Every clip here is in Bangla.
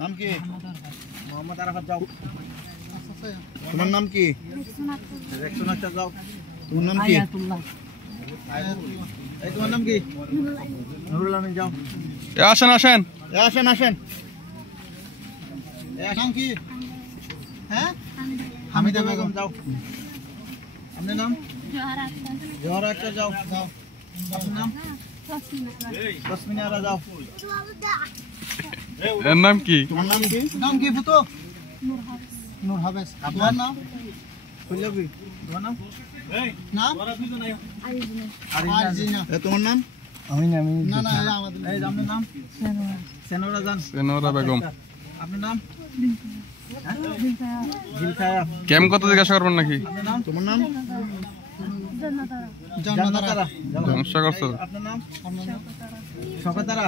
নাম কি? মোহাম্মদ আরাফাত যাও। তোমার নাম কি? রেক্সন আক্তার যাও। তোমার নাম কি? এই তোমার নাম কি? নুরুল আমিন যাও। আসেন আসেন আসেন আসেন। নাম কি? হ্যাঁ হামিদা বেগম যাও। আপনার নাম? জোহরা আক্তার যাও। যাও। আপনার নাম? তসমিনা আরা যাও। এর নাম কি? তোমার নাম কি? নাম কি ফুতো? নূর হাবেস। আপনার নাম? ফুলবি। তোমার নাম? নাম? আরিজিনা। তোমার নাম? আমি না আমাদের এই আপনার নাম? সেনোরা জান। সেনোরা বেগম। আপনার নাম? জিলখায়া। কেম কত জিজ্ঞাসা করবেন নাকি? আপনার নাম? তোমার নাম? জান্নাতারা। সমস্যা করছো? আপনার নাম? শকতারা।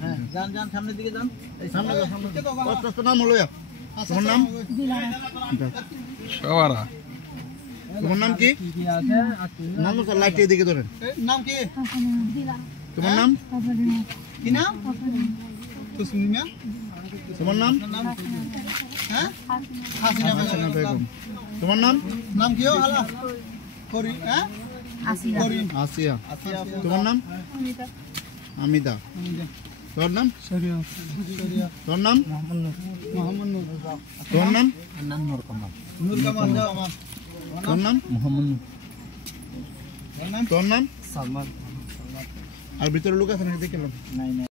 হ্যাঁ যান যান সামনের দিকে যান। এই সামনে যাও সামনে। কত নাম হলো? তোমার নাম? সবারা। তোমার নাম কি? নাম তো লাইট এদিকে ধরেন। নাম কি? তোমার নাম? কি নাম? তুসমিনা। তোমার নাম? হ্যাঁ হাসিনা বেগম। তোমার নাম? নাম কি হালা? করি হ্যাঁ আসিয়া। তোমার নাম? আমিদা। তোর নাম? তোর নাম? মোহাম্মদ নূর। তোর নাম? নূর কামাল। নূর কামাল যাও। তোর নাম? মোহাম্মদ নূর। তোর নাম? সালমান। আর ভিতরে লোক আছে নাকি দেখলাম? নাই।